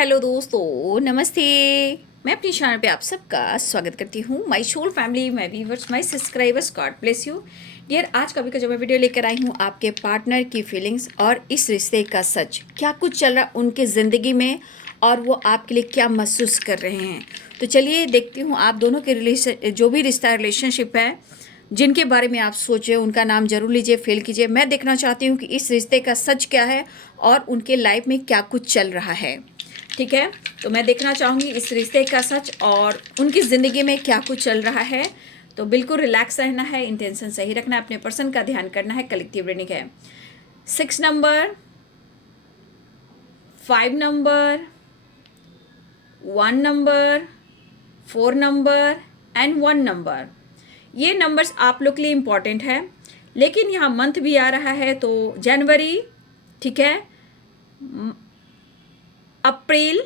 Hello दोस्तों, नमस्ते। मैं अपनी चैनल पे आप सबका स्वागत करती हूँ। My soul family, my viewers, my subscribers, God bless you dear. आज का जो मैं वीडियो लेकर आई हूँ, आपके पार्टनर की फीलिंग्स और इस रिश्ते का सच, क्या कुछ चल रहा उनके ज़िंदगी में और वो आपके लिए क्या महसूस कर रहे हैं। तो चलिए देखती हूँ आप दोनों के रिलेशन, जो भी रिश्ता रिलेशनशिप है, जिनके बारे में आप सोचे उनका नाम जरूर लीजिए, फेल कीजिए। मैं देखना चाहती हूँ कि इस रिश्ते का सच क्या है और उनके लाइफ में क्या कुछ चल रहा है। ठीक है, तो मैं देखना चाहूँगी इस रिश्ते का सच और उनकी ज़िंदगी में क्या कुछ चल रहा है। तो बिल्कुल रिलैक्स रहना है, इंटेंशन सही रखना है, अपने पर्सन का ध्यान करना है। कलेक्टिव रीडिंग है 6 number, 5 number, 1 number, 4 number and 1 number. ये नंबर्स आप लोग के लिए इम्पॉर्टेंट है, लेकिन यहाँ मंथ भी आ रहा है तो जनवरी, ठीक है, अप्रैल,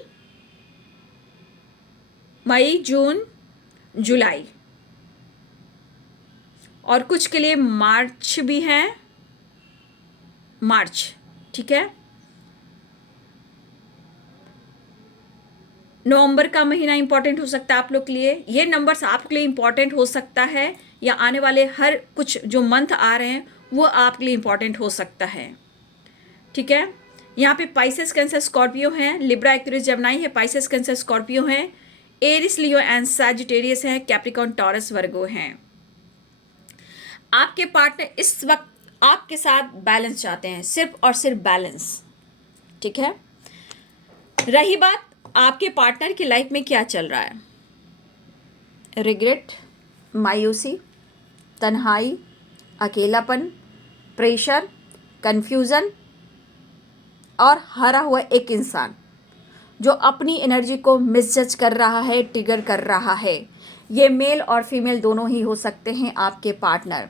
मई, जून, जुलाई और कुछ के लिए मार्च भी है, मार्च। ठीक है, नवंबर का महीना इंपॉर्टेंट हो सकता है आप लोग के लिए। ये नंबर्स आपके लिए इंपॉर्टेंट हो सकता है, या आने वाले हर कुछ जो मंथ आ रहे हैं वो आपके लिए इंपॉर्टेंट हो सकता है। ठीक है, यहाँ पे पाइसेस, कैंसर, स्कॉर्पियो हैं, लिब्रा, एक्वेरियस, जेमिनी है, पाइसेस, कैंसर, स्कॉर्पियो हैं, एरिस, लियो एंड सैजिटेरियस हैं, कैप्रिकॉर्न, टॉरस, वर्गो हैं। आपके पार्टनर इस वक्त आपके साथ बैलेंस चाहते हैं, सिर्फ और सिर्फ बैलेंस। ठीक है, रही बात आपके पार्टनर की लाइफ में क्या चल रहा है, रिग्रेट, मायूसी, तन्हाई, अकेलापन, प्रेशर, कंफ्यूजन और हारा हुआ एक इंसान जो अपनी एनर्जी को मिसजज कर रहा है, ट्रिगर कर रहा है। ये मेल और फीमेल दोनों ही हो सकते हैं आपके पार्टनर।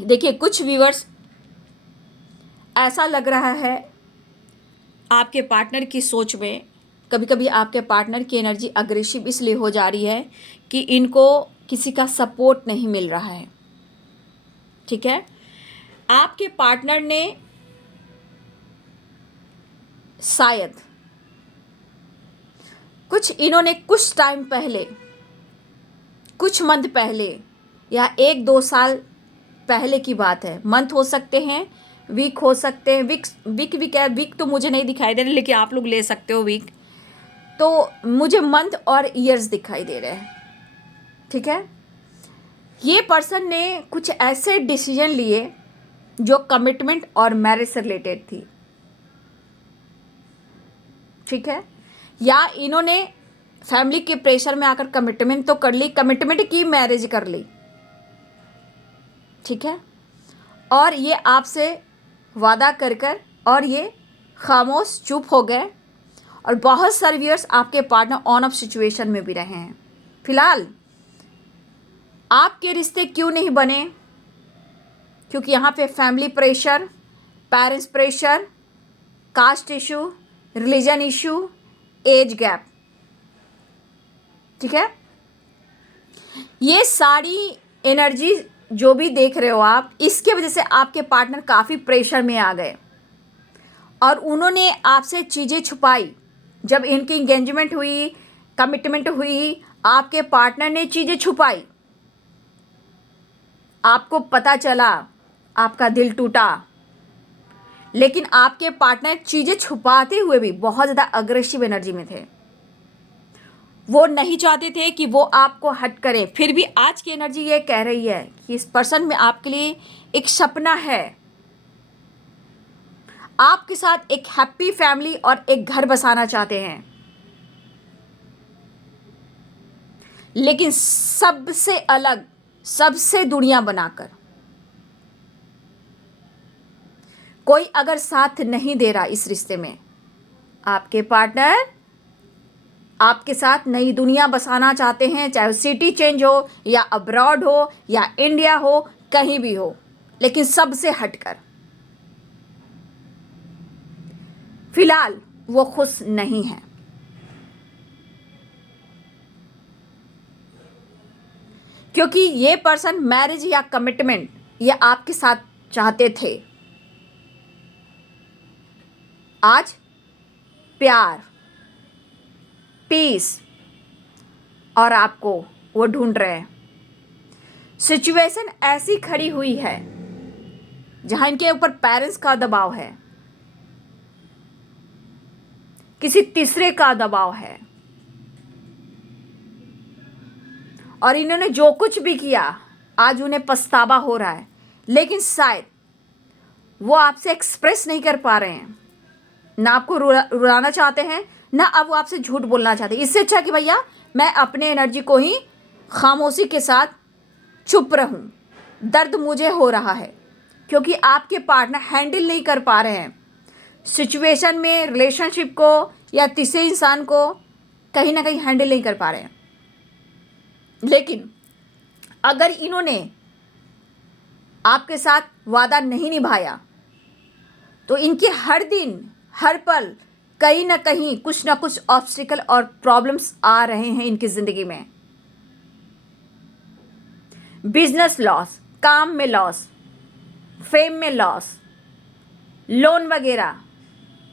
देखिए, कुछ व्यूअर्स ऐसा लग रहा है आपके पार्टनर की सोच में, कभी कभी आपके पार्टनर की एनर्जी अग्रेसिव इसलिए हो जा रही है कि इनको किसी का सपोर्ट नहीं मिल रहा है। ठीक है, आपके पार्टनर ने शायद इन्होंने कुछ टाइम पहले, कुछ मंथ पहले या 1-2 साल पहले की बात है, मंथ हो सकते हैं, वीक हो सकते हैं, वीक तो मुझे नहीं दिखाई दे रहे, लेकिन आप लोग ले सकते हो वीक, तो मुझे मंथ और ईयर्स दिखाई दे रहे हैं। ठीक है, ये पर्सन ने कुछ ऐसे डिसीजन लिए जो कमिटमेंट और मैरिज से रिलेटेड थी। ठीक है, या इन्होंने फैमिली के प्रेशर में आकर कमिटमेंट तो कर ली, कमिटमेंट की, मैरिज कर ली। ठीक है, और ये आपसे वादा कर और ये खामोश चुप हो गए। और बहुत सारे व्यूअर्स आपके पार्टनर ऑन ऑफ सिचुएशन में भी रहे हैं। फिलहाल आपके रिश्ते क्यों नहीं बने, क्योंकि यहाँ पे family pressure, parents pressure, caste issue, religion issue, age gap. ठीक है, ये सारी एनर्जी जो भी देख रहे हो आप, इसके वजह से आपके पार्टनर काफ़ी प्रेशर में आ गए और उन्होंने आपसे चीज़ें छुपाई। जब इनकी एंगेजमेंट हुई, कमिटमेंट हुई, आपके पार्टनर ने चीज़ें छुपाई, आपको पता चला, आपका दिल टूटा। लेकिन आपके पार्टनर चीज़ें छुपाते हुए भी बहुत ज़्यादा अग्रेसिव एनर्जी में थे। वो नहीं चाहते थे कि वो आपको हट करे। फिर भी आज की एनर्जी ये कह रही है कि इस पर्सन में आपके लिए एक सपना है, आपके साथ एक हैप्पी फैमिली और एक घर बसाना चाहते हैं, लेकिन सबसे अलग, सबसे दुनिया बनाकर। कोई अगर साथ नहीं दे रहा इस रिश्ते में, आपके पार्टनर आपके साथ नई दुनिया बसाना चाहते हैं, चाहे सिटी चेंज हो या अब्रॉड हो या इंडिया हो, कहीं भी हो, लेकिन सबसे हटकर। फिलहाल वो खुश नहीं है, क्योंकि ये पर्सन मैरिज या कमिटमेंट ये आपके साथ चाहते थे। आज प्यार, पीस और आपको वो ढूंढ रहे हैं। सिचुएशन ऐसी खड़ी हुई है जहां इनके ऊपर पेरेंट्स का दबाव है, किसी तीसरे का दबाव है, और इन्होंने जो कुछ भी किया आज उन्हें पछतावा हो रहा है, लेकिन शायद वो आपसे एक्सप्रेस नहीं कर पा रहे हैं। ना आपको रुलाना चाहते हैं, ना अब वो आपसे झूठ बोलना चाहते हैं। इससे अच्छा कि भैया मैं अपने एनर्जी को ही खामोशी के साथ चुप रहूं। दर्द मुझे हो रहा है क्योंकि आपके पार्टनर हैंडल नहीं कर पा रहे हैं सिचुएशन में, रिलेशनशिप को या तीसरे इंसान को कहीं ना कहीं हैंडल नहीं कर पा रहे हैं। लेकिन अगर इन्होंने आपके साथ वादा नहीं निभाया तो इनके हर दिन हर पल कहीं ना कहीं कुछ ना कुछ ऑब्स्टिकल और प्रॉब्लम्स आ रहे हैं इनकी ज़िंदगी में। बिजनेस लॉस, काम में लॉस, फेम में लॉस, लोन वगैरह,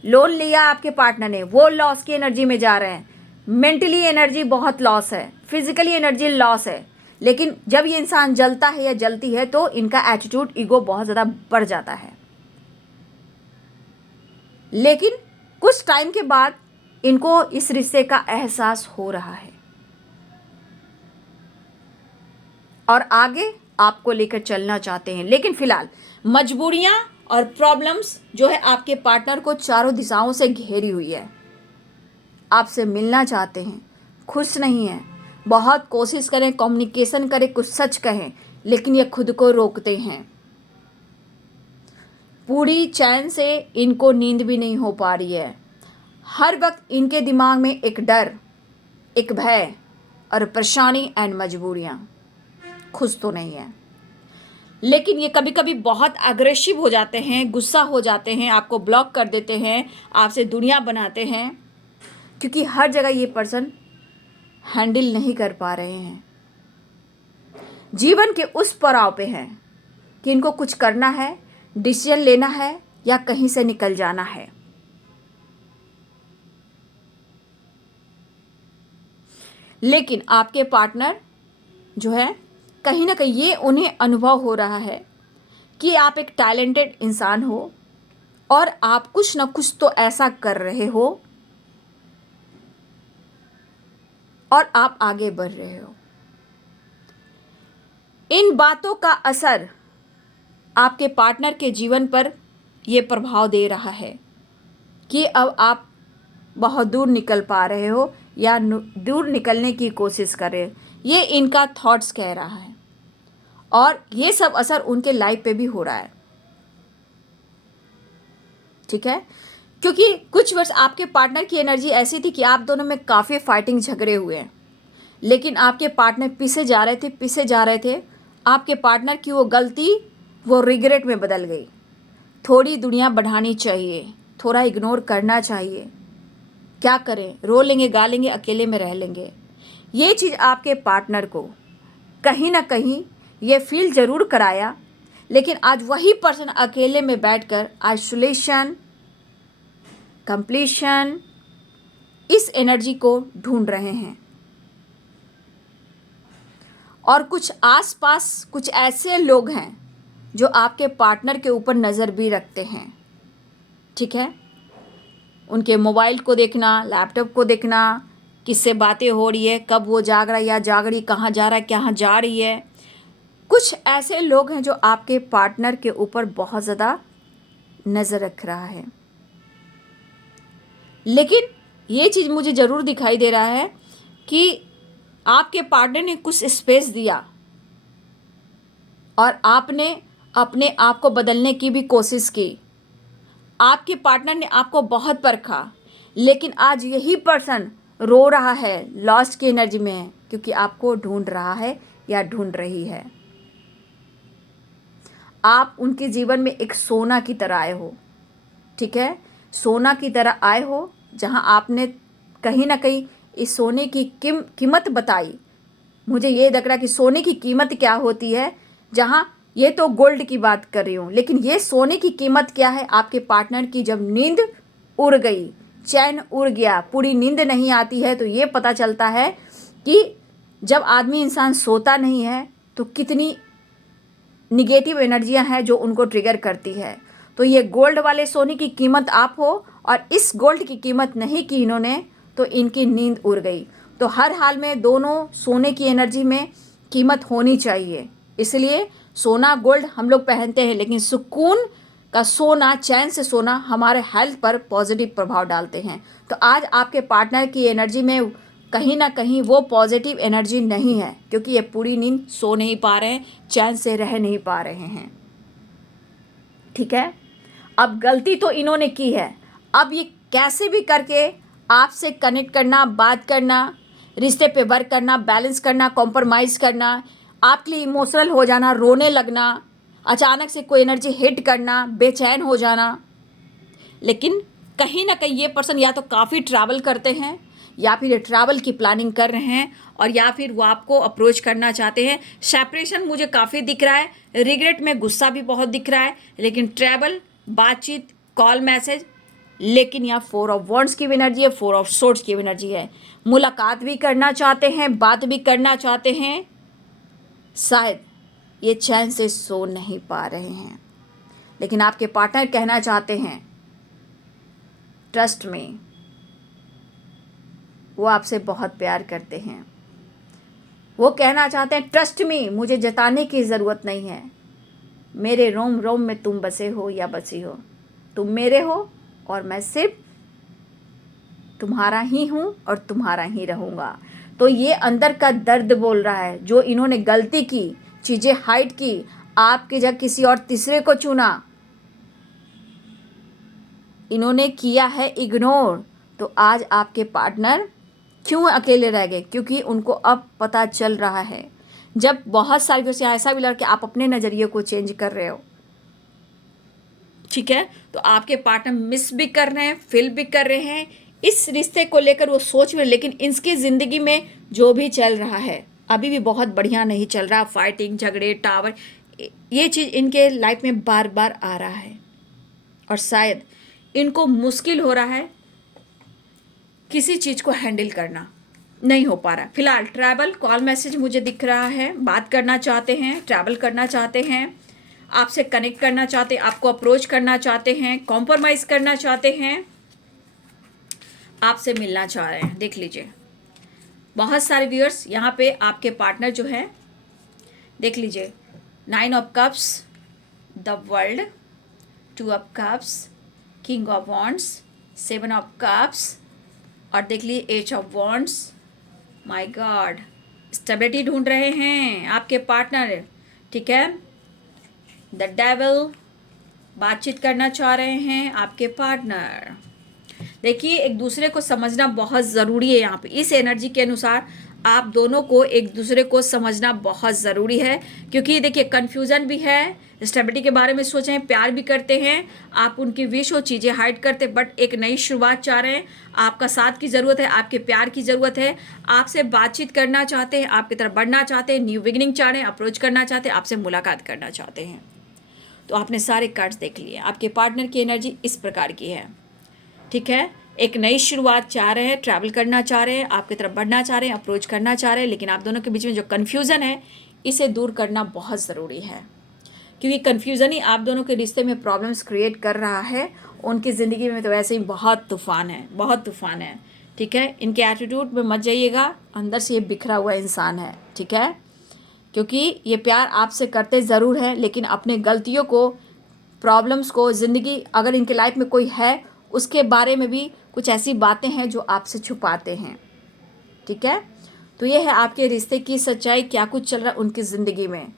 लोन लिया आपके पार्टनर ने, वो लॉस की एनर्जी में जा रहे हैं। मेंटली एनर्जी बहुत लॉस है, फिजिकली एनर्जी लॉस है। लेकिन जब ये इंसान जलता है या जलती है तो इनका एटीट्यूड, ईगो बहुत ज़्यादा बढ़ जाता है। लेकिन कुछ टाइम के बाद इनको इस रिश्ते का एहसास हो रहा है और आगे आपको लेकर चलना चाहते हैं। लेकिन फिलहाल मजबूरियां और प्रॉब्लम्स जो है आपके पार्टनर को चारों दिशाओं से घेरी हुई है। आपसे मिलना चाहते हैं, खुश नहीं हैं, बहुत कोशिश करें, कम्युनिकेशन करें, कुछ सच कहें, लेकिन ये खुद को रोकते हैं। पूरी चैन से इनको नींद भी नहीं हो पा रही है। हर वक्त इनके दिमाग में एक डर, एक भय और परेशानी एंड मजबूरियां। खुश तो नहीं है, लेकिन ये कभी कभी बहुत अग्रेसिव हो जाते हैं, गुस्सा हो जाते हैं, आपको ब्लॉक कर देते हैं, आपसे दुनिया बनाते हैं, क्योंकि हर जगह ये पर्सन हैंडल नहीं कर पा रहे हैं। जीवन के उस पड़ाव पे हैं कि इनको कुछ करना है, डिसीजन लेना है या कहीं से निकल जाना है। लेकिन आपके पार्टनर जो है कहीं ना कहीं ये उन्हें अनुभव हो रहा है कि आप एक टैलेंटेड इंसान हो और आप कुछ ना कुछ तो ऐसा कर रहे हो और आप आगे बढ़ रहे हो। इन बातों का असर आपके पार्टनर के जीवन पर यह प्रभाव दे रहा है कि अब आप बहुत दूर निकल पा रहे हो या दूर निकलने की कोशिश कर रहे हो। ये इनका थॉट्स कह रहा है और ये सब असर उनके लाइफ पे भी हो रहा है। ठीक है, क्योंकि कुछ वर्ष आपके पार्टनर की एनर्जी ऐसी थी कि आप दोनों में काफ़ी फाइटिंग झगड़े हुए हैं, लेकिन आपके पार्टनर पीछे जा रहे थे। आपके पार्टनर की वो गलती वो रिग्रेट में बदल गई। थोड़ी दुनिया बढ़ानी चाहिए, थोड़ा इग्नोर करना चाहिए, क्या करें, रो लेंगे, गा लेंगे, अकेले में रह लेंगे। ये चीज़ आपके पार्टनर को कहीं ना कहीं ये फील ज़रूर कराया, लेकिन आज वही पर्सन अकेले में बैठकर आइसोलेशन, कंप्लीशन, इस एनर्जी को ढूंढ रहे हैं। और कुछ आसपास कुछ ऐसे लोग हैं जो आपके पार्टनर के ऊपर नज़र भी रखते हैं। ठीक है, उनके मोबाइल को देखना, लैपटॉप को देखना, किससे बातें हो रही है, कब वो जाग रहा है या जाग रही, कहाँ जा रहा है, कहाँ जा रही है। कुछ ऐसे लोग हैं जो आपके पार्टनर के ऊपर बहुत ज़्यादा नज़र रख रहा है। लेकिन ये चीज़ मुझे ज़रूर दिखाई दे रहा है कि आपके पार्टनर ने कुछ स्पेस दिया और आपने अपने आप को बदलने की भी कोशिश की। आपके पार्टनर ने आपको बहुत परखा, लेकिन आज यही पर्सन रो रहा है, लॉस की एनर्जी में है, क्योंकि आपको ढूंढ रहा है या ढूंढ रही है। आप उनके जीवन में एक सोना की तरह आए हो। ठीक है, सोना की तरह आए हो, जहां आपने कहीं ना कहीं इस सोने की कीमत बताई। मुझे ये लग रहा कि सोने की कीमत क्या होती है, जहां ये तो गोल्ड की बात कर रही हूँ, लेकिन ये सोने की कीमत क्या है आपके पार्टनर की जब नींद उड़ गई, चैन उड़ गया, पूरी नींद नहीं आती है, तो ये पता चलता है कि जब आदमी इंसान सोता नहीं है तो कितनी निगेटिव एनर्जियां हैं जो उनको ट्रिगर करती है। तो ये गोल्ड वाले सोने की कीमत आप हो और इस गोल्ड की कीमत नहीं की इन्होंने, तो इनकी नींद उड़ गई। तो हर हाल में दोनों सोने की एनर्जी में कीमत होनी चाहिए। इसलिए सोना गोल्ड हम लोग पहनते हैं, लेकिन सुकून का सोना, चैन से सोना हमारे हेल्थ पर पॉजिटिव प्रभाव डालते हैं। तो आज आपके पार्टनर की एनर्जी में कहीं ना कहीं वो पॉजिटिव एनर्जी नहीं है, क्योंकि ये पूरी नींद सो नहीं पा रहे हैं, चैन से रह नहीं पा रहे हैं। ठीक है, अब गलती तो इन्होंने की है, अब ये कैसे भी करके आपसे कनेक्ट करना, बात करना, रिश्ते पे वर्क करना, बैलेंस करना, कॉम्प्रोमाइज़ करना, आपके लिए इमोशनल हो जाना, रोने लगना, अचानक से कोई एनर्जी हिट करना, बेचैन हो जाना। लेकिन कहीं ना कहीं ये पर्सन या तो काफ़ी ट्रैवल करते हैं, या फिर ये ट्रैवल की प्लानिंग कर रहे हैं, और या फिर वो आपको अप्रोच करना चाहते हैं। सेपरेशन मुझे काफ़ी दिख रहा है, रिग्रेट में गुस्सा भी बहुत दिख रहा है, लेकिन ट्रैवल, बातचीत, कॉल, मैसेज, लेकिन यहाँ 4 ऑफ वॉन्ड्स की भी एनर्जी है, 4 ऑफ सोर्ड्स की भी एनर्जी है। मुलाकात भी करना चाहते हैं, बात भी करना चाहते हैं, शायद ये चैन से सो नहीं पा रहे हैं। लेकिन आपके पार्टनर कहना चाहते हैं ट्रस्ट में, वो आपसे बहुत प्यार करते हैं। वो कहना चाहते हैं ट्रस्ट में, मुझे जताने की ज़रूरत नहीं है, मेरे रोम रोम में तुम बसे हो या बसी हो, तुम मेरे हो और मैं सिर्फ तुम्हारा ही हूँ और तुम्हारा ही रहूँगा। तो ये अंदर का दर्द बोल रहा है, जो इन्होंने गलती की, चीज़ें हाइड की, आपकी जगह किसी और तीसरे को चुना, इन्होंने किया है इग्नोर। तो आज आपके पार्टनर क्यों अकेले रह गए? क्योंकि उनको अब पता चल रहा है। जब बहुत सारी से ऐसा भी लगा कि आप अपने नज़रिए को चेंज कर रहे हो, ठीक है, तो आपके पार्टनर मिस भी कर रहे हैं, फील भी कर रहे हैं, इस रिश्ते को लेकर वो सोच में। लेकिन इनकी ज़िंदगी में जो भी चल रहा है अभी भी बहुत बढ़िया नहीं चल रहा। फाइटिंग, झगड़े, टावर, ये चीज़ इनके लाइफ में बार बार आ रहा है, और शायद इनको मुश्किल हो रहा है किसी चीज़ को हैंडल करना, नहीं हो पा रहा। फिलहाल ट्रैवल, कॉल, मैसेज मुझे दिख रहा है, बात करना चाहते हैं, ट्रैवल करना चाहते हैं, आपसे कनेक्ट करना चाहते हैं, आपको अप्रोच करना चाहते हैं, कॉम्प्रोमाइज़ करना चाहते हैं, आपसे मिलना चाह रहे हैं। देख लीजिए, बहुत सारे व्यूअर्स यहाँ पे आपके पार्टनर जो है, देख लीजिए, 9 of cups, the world, 2 of cups, king of wands, 7 of cups, और देख लीजिए 8 of wands. My God, stability ढूंढ रहे हैं आपके पार्टनर, ठीक है। द डेविल, बातचीत करना चाह रहे हैं आपके पार्टनर। देखिए, एक दूसरे को समझना बहुत ज़रूरी है। यहाँ पे इस एनर्जी के अनुसार आप दोनों को एक दूसरे को समझना बहुत ज़रूरी है, क्योंकि देखिए कन्फ्यूज़न भी है, स्टेबिलिटी के बारे में सोच रहे हैं, प्यार भी करते हैं, आप उनकी विश और चीज़ें हाइड करते, बट एक नई शुरुआत चाह रहे हैं। आपका साथ की ज़रूरत है, आपके प्यार की ज़रूरत है, आपसे बातचीत करना चाहते हैं, आपकी तरफ बढ़ना चाहते हैं, न्यू बिगिनिंग चाह रहे हैं, अप्रोच करना चाहते हैं, आपसे मुलाकात करना चाहते हैं। तो आपने सारे कार्ड्स देख लिए। आपके पार्टनर की एनर्जी इस प्रकार की है, ठीक है। एक नई शुरुआत चाह रहे हैं, ट्रैवल करना चाह रहे हैं, आपकी तरफ बढ़ना चाह रहे हैं, अप्रोच करना चाह रहे हैं, लेकिन आप दोनों के बीच में जो कन्फ्यूज़न है, इसे दूर करना बहुत ज़रूरी है, क्योंकि कन्फ्यूज़न ही आप दोनों के रिश्ते में प्रॉब्लम्स क्रिएट कर रहा है। उनकी ज़िंदगी में तो वैसे ही बहुत तूफ़ान है, बहुत तूफ़ान है, ठीक है। इनके एटीट्यूड में मत जाइएगा, अंदर से ये बिखरा हुआ इंसान है, ठीक है, क्योंकि ये प्यार आपसे करते ज़रूर है, लेकिन अपने गलतियों को, प्रॉब्लम्स को, ज़िंदगी अगर इनके लाइफ में कोई है उसके बारे में भी कुछ ऐसी बातें हैं जो आपसे छुपाते हैं, ठीक है। तो ये है आपके रिश्ते की सच्चाई, क्या कुछ चल रहा है उनकी ज़िंदगी में।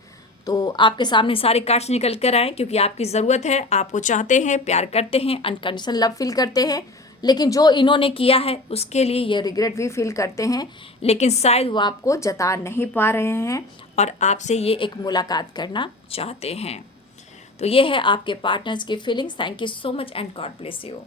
तो आपके सामने सारे कार्ड्स निकल कर आए, क्योंकि आपकी ज़रूरत है, आपको चाहते हैं, प्यार करते हैं, अनकंडीशनल लव फील करते हैं, लेकिन जो इन्होंने किया है उसके लिए ये रिग्रेट भी फील करते हैं, लेकिन शायद वो आपको जता नहीं पा रहे हैं और आपसे ये एक मुलाकात करना चाहते हैं। तो ये है आपके पार्टनर्स की feelings. Thank you so much and God bless you.